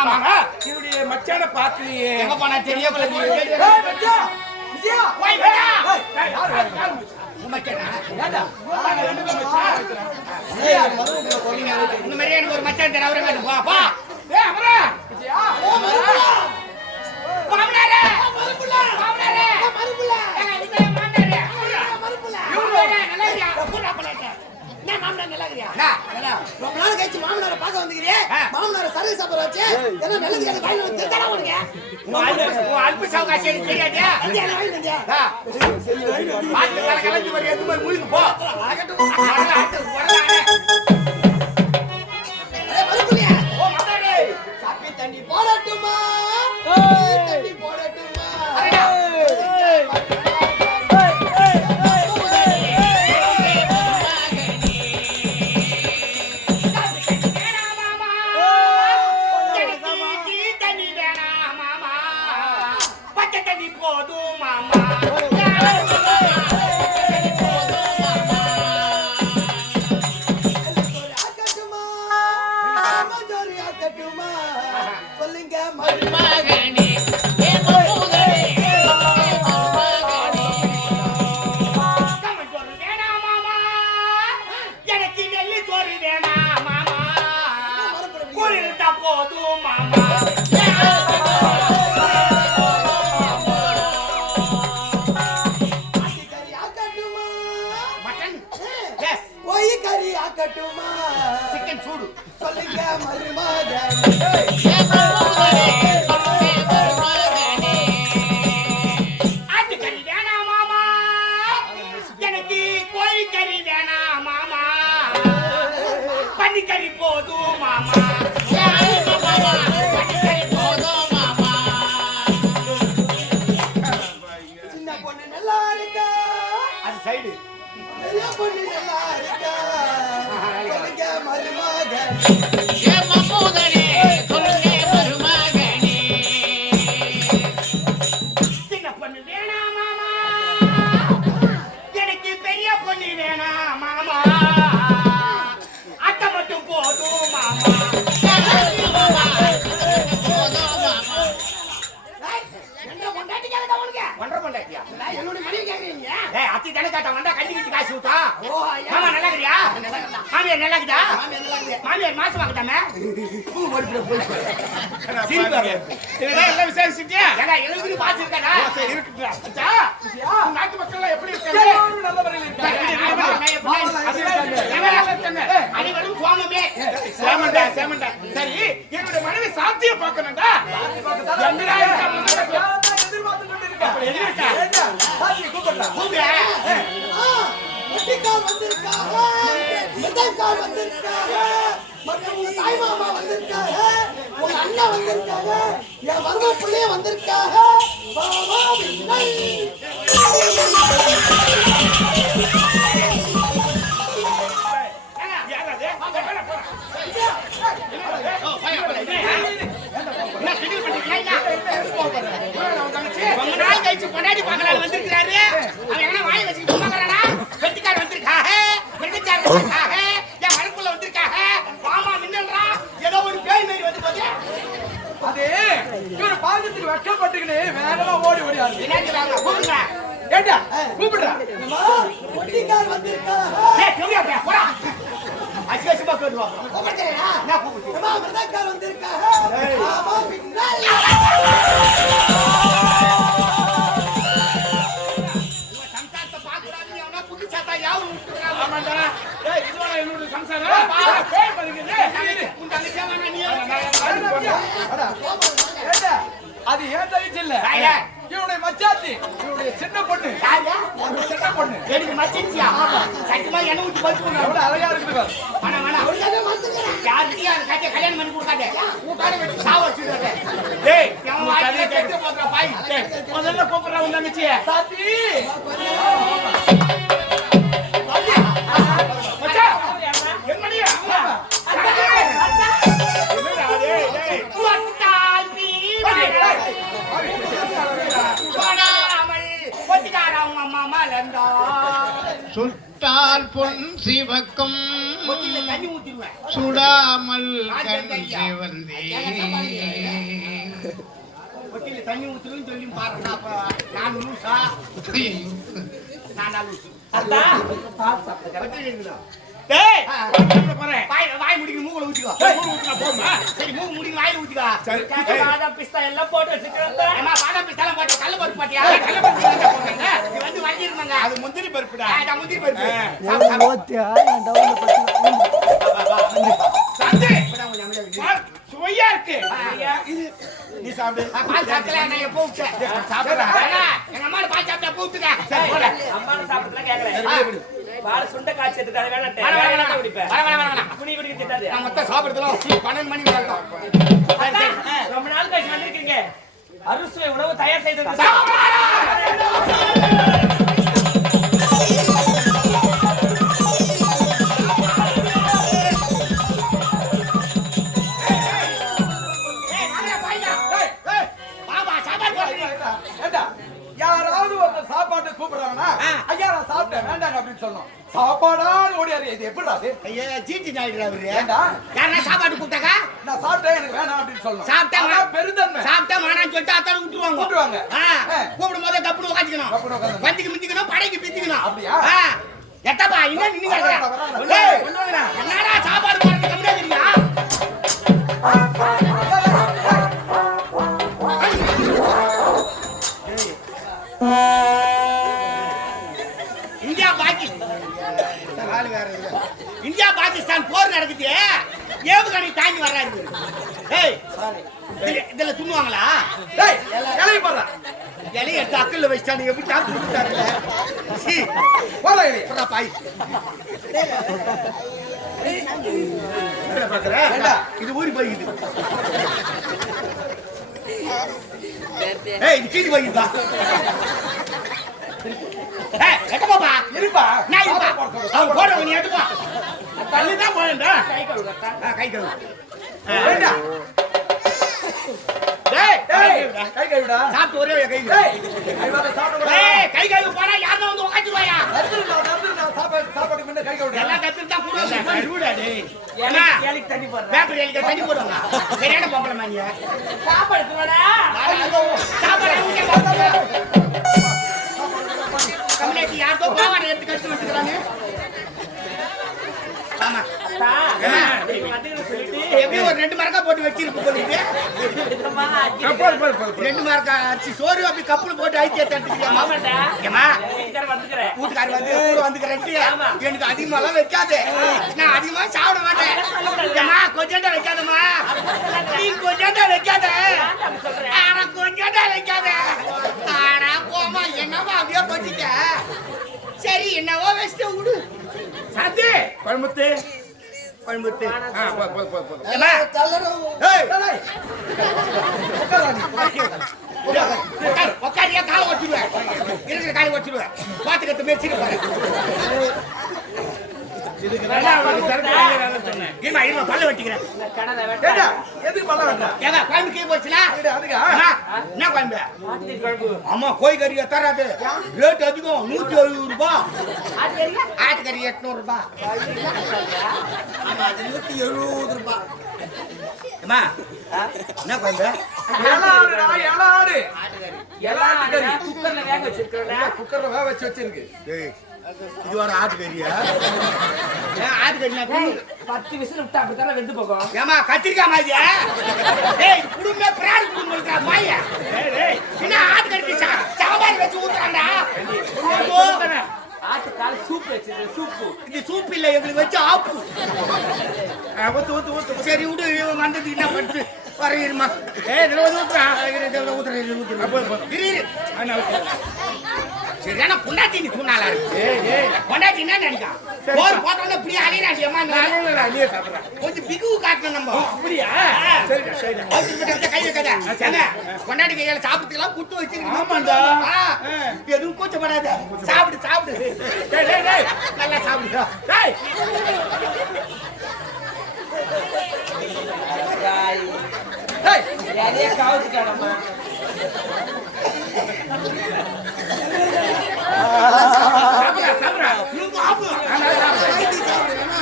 ஆமா, என்னுடைய மச்சான பாக்கலையே எங்க போனா தெரிய எனக்கு ஒரு மச்சான் தர அவரை வேணும் போ போ. ஏ அமரா. விஜயா. மாமனாரே. மாமனாரே. ஏங்க, இது என் மாமனாரே. இவரு நல்லா இருக்கியா? கூடா போலாட்ட. என்ன மாமனார் நல்லா இருக்கியா? என்ன? என்ன? ரொம்ப நாள் கழிச்சு மாமனாரை பார்க்க வந்துக்கிறே. மாமனாரை சர்வீஸ் சாப்பிட வச்சு என்ன நல்லது எனக்கு வாங்கி வந்து திருத்தடா உனக்கு? உன் அல்ப- சவகாசி எனக்கு தெரியாதே? என்ன. பாத்து கலந்து போ. போதும் மாமியார் நல்லா இருக்குதா மாமியார் மாசம் இதெல்லாம் எல்லாம் விசாரிச்சுட்டியா இருக்காடா நாட்டு மக்கள் எல்லாம் எப்படி இருக்காங்க நல்ல முறையில் இருக்காங்க. எல்லாம் இருக்காங்க. அனைவரும் சுவாமமே சேமண்டா சேமண்டா சரி என்னுடைய மனைவி சாத்திய பார்க்கணும்டா இருக்கா எதிர்பார்த்து இருக்கா? கூப்பிடுறா. கூப்பிடு. வந்திருக்காங்க மிதக்கால் வந்திருக்காங்க மற்றும் உங்க தாய் மாமா வந்திருக்காங்க உங்க அண்ணன் வந்திருக்காங்க என் மரும பிள்ளைய வந்திருக்காங்க வெட்கப்பட்டுக்கின்னு வேகமா ஓடி ஓடி ஆடுது. ஏண்டா, கூப்பிடுறா. என்னம்மா, ஒட்டிக்கால் வந்திருக்காங்க ஏய், கிளம்பியா போயா, போடா. அசிங்க அசிங்கமா கேட்டு வா. கூப்பிடுறேனா? என்ன கூப்பிட்டு? அம்மா. ஆமாண்டா. ஏய், இதுவா என்னுடைய சம்சாரம்? வேணா, அது ஏன் தங்கச்சி இல்ல. இவனுடைய மச்சாத்தி இவனுடைய சின்ன பொண்ணு சின்ன பொண்ணு எனக்கு மச்சிருச்சியா? சத்தியமா எண்ணெய் ஊத்தி பறிச்சு கொண்டு வா. எவ்வளவு அழகா இருக்குது பாரு. வேணாம், வேணாம். அவருக்காக மறந்துக்கிறேன் யார்கிட்டயும் அந்த காட்சியை கல்யாணம் பண்ணி கொடுக்காத. ஊட்டாட வச்சு சாவ வச்சிருக்காத. டேய், கெட்டு போதுடா, பாய். முதல்ல கூப்பிடுறா உன் தங்கச்சியை. தண்ணி ஊத்திடுவேன். சுடாமல் கண் சிவந்தே. தண்ணி சொல்லி பாருங்க அப்ப. நான் லூசா. ஐயோ. நான் தான் லூசு. அத்தா பட்டு இருக்குதா? டேய்! ஆ. சாப்பிட போறேன். வாய் வாய் முடிக்கணும் மூக்குல ஊத்திக்கோ. மூணு ஊத்துனா போதுமா சரி மூக்கு முடிக்கணும் வாயில ஊத்திக்கோ. சரி பாதாம் பிஸ்தா எல்லாம் போட்டு வச்சுக்கிறேன் ஏமா பாதாம் பிஸ்தாலாம் போட்டு கல்ல பருப்பு பாட்டியா கல்ல பருப்பு இது வந்து வஞ்சிருமாங்க அது முந்திரி பருப்புடா. அது முந்திரி பருப்பு. சுவையா இருக்கு. நீ சாப்பிடு. நான் பால் சாப்பிடல நான் எப்போ விட்டேன் சாப்பிடுறா ஏங்க, எங்க அம்மா பால் சாப்பிட்டா பூத்துக்க அம்மான சாப்பிட்டுலாம் கேக்குறேன். பால் சுண்ட காய்ச்சி எடுத்துக்காது வேணாம். குடிப்பேன் வர, வர, வர, வர. அப்ப நீ குடிக்க திட்டாது. நான் மொத்தம் சாப்பிடுறதுல பன்னெண்டு மணி. ரொம்ப நாள் கழிச்சு வந்திருக்கீங்க. அறுசுவை உணவு தயார் செய்து ஒருத்தர் சாப்பாட்டு கூப்பிடுறாங்கன்னா. ஐயா நான் சாப்பிட்டேன் வேண்டாங்க அப்படின்னு சொல்லணும் சாப்பாடான்னு ஓடியாரு இது எப்படி அது? ஐயா, சீட்டு நாயுடுடா அவரு. ஏண்டா? சாப்பாடு கூப்பிட்டாக்கா? நான் சாப்பிட்டேன் எனக்கு வேணாம் அப்படின்னு சொல்லணும் சாப்பிட்டா பெருந்தன்மை. சாப்பிட்டா வேணாம்னு சொல்லிட்டு அத்தால விட்டுருவாங்க விட்டுருவாங்க. கூப்பிடும் போதே கப்புனு உக்காந்துக்கணும். வண்டிக்கு மிந்திக்கணும் படைக்கு பிந்திக்கணும். அப்படியா? எட்டப்பா இன்னும். என்னடா சாப்பாடு போடுறது கம்மியா தெரியுமா பாய்? இது ஊறி போயிடுது ஏய் இது கீழி போயிடுதா ஏய் எட்டப்பாப்பா இருப்பா. நான் இருப்பா. அவன் போடுறவங்க நீ எடுப்பா. தள்ளி தான் போயேன்டா ஆ, கை கழுவு. ஏண்டா, டேய் கை கழுவிடா சாப்பிட்டு ஒரே கை கை கழுவு போனா யாருன்னா வந்து உட்காந்துருவாயா? சாப்பாடு சாப்பாடு முன்ன கை கழுவிடா எல்லாம் கத்துட்டு தான் கூட கழுவுடா டேய் ஏன்னா ஏலிக்கு தண்ணி போடுறா. வேப்பர் எலிக்க தண்ணி போடுவாங்க சரியான பொம்பளை மானிய சாப்பாடு எடுத்துவாடா சாப்பாடு போடுவாங்க. கம்யூனிட்டி யாருக்கோ பாவாடை எடுத்து கட்டு விட்டுக்கிறாங்க ஆமா அத்தா ஏம்மா? வந்துன்னு சொல்லிட்டு எப்படியும் ஒரு ரெண்டு மரக்கா போட்டு போது போது ரெண்டு மரக்கா அரிசி சோறு அப்படி கப்புல போட்டு ஐத்தி எடுத்துக்கிறியா ஆமாண்டா. ஏமா வீட்டுக்காரர் வந்துக்கிறேன் வந்து கூட வந்துக்கிறேன்ட்டு ஆமா. எனக்கு அதிகமாலாம் வைக்காது. நான் அதிகமா சாப்பிட மாட்டேன். ஏமா கொஞ்சம் வைக்காதம்மா. நீ கொஞ்சம் வைக்காத. ஆனா கொஞ்சம் வைக்காத. ஆனா போமா என்னமா அப்படியே கொஞ்சிக்க சரி என்னவோ வச்சுட்டு விடு. சாந்தி கோயம்புத்து கோயம்புத்து ஆ போது போது போது போது ஏமா ஏய் டேய் உட்காரா. நீ உட்காரு, உட்காரியா காலை வச்சிருவேன் இருக்கிற காலை வச்சிருவேன் பாத்துக்கிறது மெச்சிட்டு ஆமா கோய் தராது ரேட் அதிகம் நூத்தி எழுபது ரூபாய் ஆட்டுக்கறி எட்நூறு ரூபாய் நூத்தி எழுபது ரூபாய் என்ன கறி. குக்கர்ல வேக வச்சிருக்கேன் குக்கர்ல வேக வச்சு வச்சிருக்கு. இது ஒரு ஆட்டுக்கறியா ஏன் ஆட்டுக்கறி நான் தின்னு- பத்து விசில் விட்டா அப்படித்தானே வெந்து போகும்? ஏமா கத்திரிக்காய் மாதிரி ஏய் குடும்ப பிராடு குடும்பம் மாய? என்ன ஆட்டுக்கறி சா- சாம்பார் வச்சு ஊத்துறான்டா? ஐயோ. ஆட்டு கால் சூப் வச்சிருக்கேன் சூப்பு இது சூப் இல்ல எங்களுக்கு வச்சு ஆப்பு. ஊத்து ஊத்து ஊத்து சரி விடு இவன் வந்தது என்ன பண்ணிட்டு வர இருமா. ஏய் இதுல ஊத்துறேன் ஊத்துறேன். சரியான பொண்டாட்டி நீ கூண்டாளா இருக்கு. பொண்டாட்டி என்ன நினைக்கா போர் போட்டோன்னு இப்படி அலையிறாண்டி அம்மா கொஞ்சம் பிகு காட்டணும் நம்ம. அப்படியா? கை வைக்காத. பொண்டாட்டி கையால சாப்பிட்டுக்கலாம் குட்டு வச்சிருக்கீங்க ஆமாண்டா. எதுவும் கூச்சப்படாத. சாப்பிடு சாப்பிடு. டேய், டேய், டேய், நல்லா சாப்பிடு. டேய் டேய் யாரையே காவத்து காணமா சாப்பிட்றா. சாப்பிட்றா நீ சாப்பிடு நல்லா சாப்பிடு நீ சாப்பிடு ஏன்னா,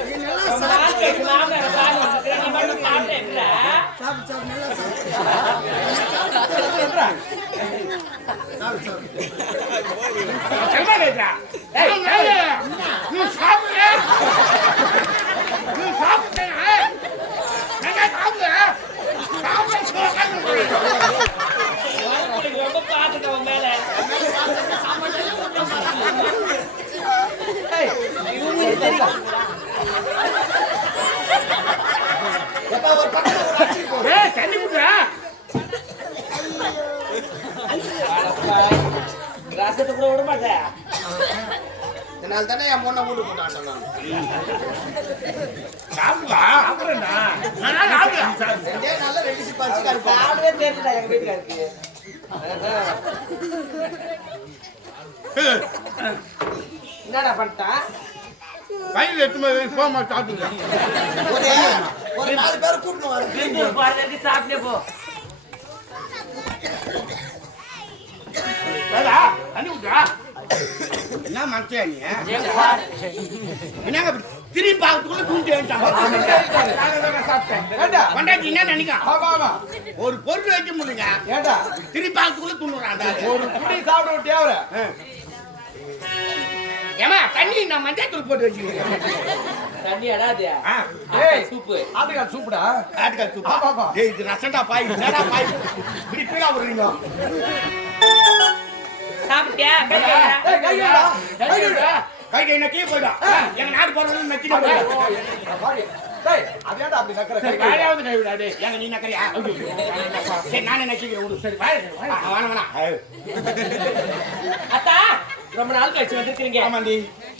நீ நல்லா சாப்பிடு மாமனார் கால் வச்சிருக்கேன் நீ மட்டும் சாப்பிட்டே இல்ல சாப்பிடு சாப்பிடு நல்லா சாப்பிடு சொல்றா செல்வா கேட்டா ஏய் ஏய் நீ சாப்பிடு நீ சாப்பிடு நான் சாப்பிடு சாப்பிடு ரொம்ப பாத்துக்க உன் மேல எப்ப ஒரு பக்கத்துல ஒரு அடிச்சு போ. ஏய் தண்ணி குடுறா ரசத்தை கூட விட மாட்டேன். இதனால தானே என் பொண்ணை வீட்டு போட்டான் நாள்ல ரெண்டு சிப்பா. சாப்பிடவே தெரியல எங்க வீட்டுக்காருக்கு என்னடா பண்ணிட்டான்? வயலில் எட்டு மணி போமா சாப்பிடுங்க ஒரு ஒரு நாலு பேரை கூட்டின்னு வரேன். சாப்பிட்டே போ. என்ன மனுஷன் நீ? என்னங்க திரும்பி பார்க்கறதுக்குள்ள தூண்டி என்ன நினைக்கா? ஆமா ஆமா ஒரு பொருள் வைக்க முடியுங்க. திரும்பி பார்க்கறதுக்குள்ள தூண்டுறான் ஒரு குடி சாப்பிட விட்டியா அவரை? ஏமா தண்ணி நான் மஞ்சள் தூள் போட்டு வச்சுக்கிறேன். தண்ணி அடாது. ஏய். சூப்பு. ஆட்டுக்கால் சூப்புடா? ஆட்டுக்கால் சூப்பா. டேய், இது ரசண்டா பாய் என்னடா பாய். இப்படி கீழே விடுறீங்க சாப்பிட்டியா? ஏய், கை. கை வைடா. கை கை நக்கியே போயிடும் எங்க நாடு போறது நக்கிட்டு போயிடும் அதேடா அப்படி நக்கற? சரி வேலையாவது கை விடாது ஏங்க நீ நக்கறியா? சரி நானே நக்கிக்கிறேன் விடு. சரி அத்தா. ரொம்ப நாள் கழிச்சு வந்திருக்கீங்க ஆமாண்டி.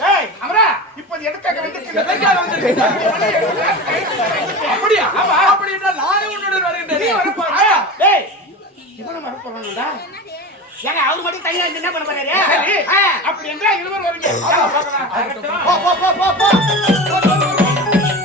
ஏய் அமரா இப்போ எதுக்காக எதுக்காக வந்திருக்கீங்க? வந்திருக்கீங்க அப்படியா? ஆமா. அப்படின்னா நானே உன்னுடன் நீ வருகின்றேன் வரப்போறா டேய். இவனும் வரப்போறானுடா ஏங்க அவர் மட்டும் தனியா என்ன பண்ண போறாரு? அப்படி என்றா இருவர் வரீங்க பார்க்கலாம். போ, போ, போ, போ, போ.